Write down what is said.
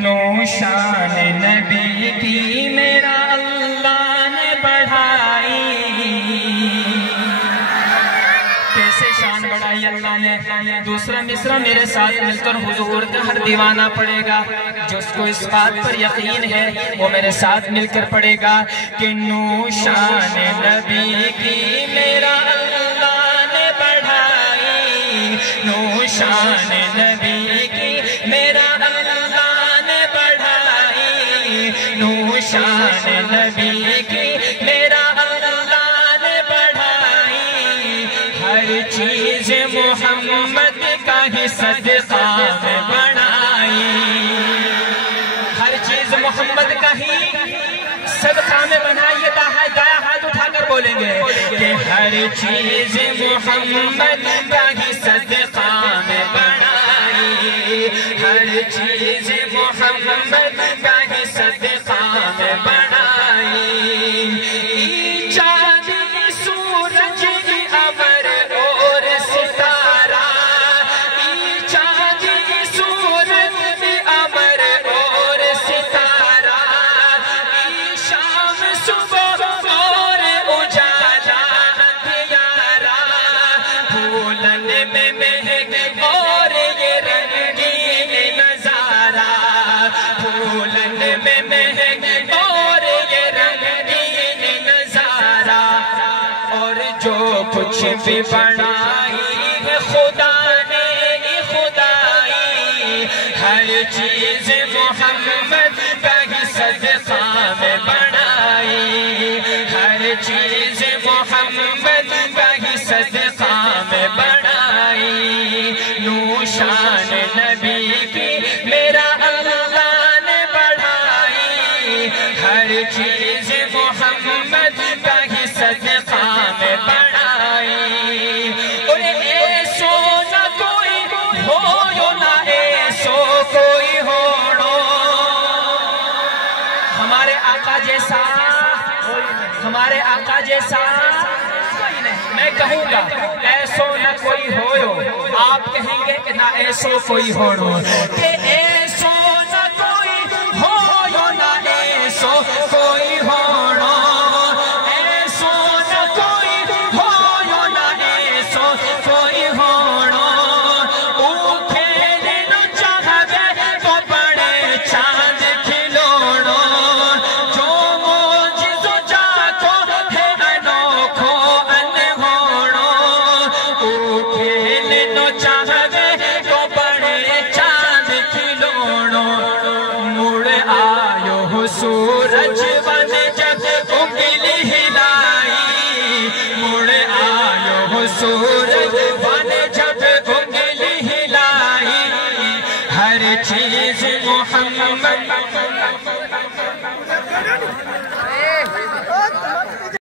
شان نبی کی میرا اللہ نے بڑھائی، کیسے شان بڑھائی اللہ نے۔ دوسرا مصرع میرے ساتھ مل کر حضور کا ہر دیوانہ پڑھے گا، جس کو اس بات پر یقین ہے وہ میرے ساتھ مل کر پڑھے گا کہ نو شان نبی کی میرا اللہ نے بڑھائی، نو شان نبی کی میرا اللہ نے بڑھائی، نو شان نبی کی میرا اللہ نے بڑھائی، ہر چیز محمد کا ہی صدقہ میں بنائی، ہر چیز محمد کا ہی صدقہ میں بنائی۔ یہ دایا ہاتھ اٹھا کر بولیں گے کہ ہر چیز محمد کا ہی صدقہ میں بنائی، ہر چیز محمد کا ہی صدقہ میں بنائی، ایجاد سورج کی قمر اور ستارہ، ایجاد سورج کی قمر اور ستارہ، شام صبح اور اجالا اندھیارا، بھولن میں مہک اور یہ رنگین نظارہ، بھولن میں مہک اور یہ رنگین نظارہ، اور جو کچھ بھی بنائی ہے خدا نے خدائی، ہر چیز محمد کا ہی صدقہ میں بنائی، ہر چیز محمد کا ہی صدقہ میں بنائی، نو شان نبی کی میرا اللہ نے بڑھائی، ہر چیز محمد کا ہی صدقہ میں بنائی، اور ایسو نہ کوئی ہو نہ ایسو کوئی ہوڑو، ہمارے آقا جیسا، ہمارے آقا جیسا میں کہوں گا ایسو نہ کوئی ہوڑو، آپ کہیں گے کہ نہ ایسو کوئی ہوڑو، کہ ایسو نہ کوئی ہو نہ ایسو کوئی ہوڑو، ایسو نہ کوئی ہو نہ ایسو کوئی ہوڑو، او کھیلنو چاہوے تو بڑے چاند کھلوڑو، جو موجزو جاکو ہے انوکھو انہوڑو، او کھیلنو چاہوے تو بڑے چاند کھلوڑو، مڑ آیو سورج بن جب انگلی ہلائی، مڑ آیو سورج بن جب انگلی ہلائی، ہر چیز محمد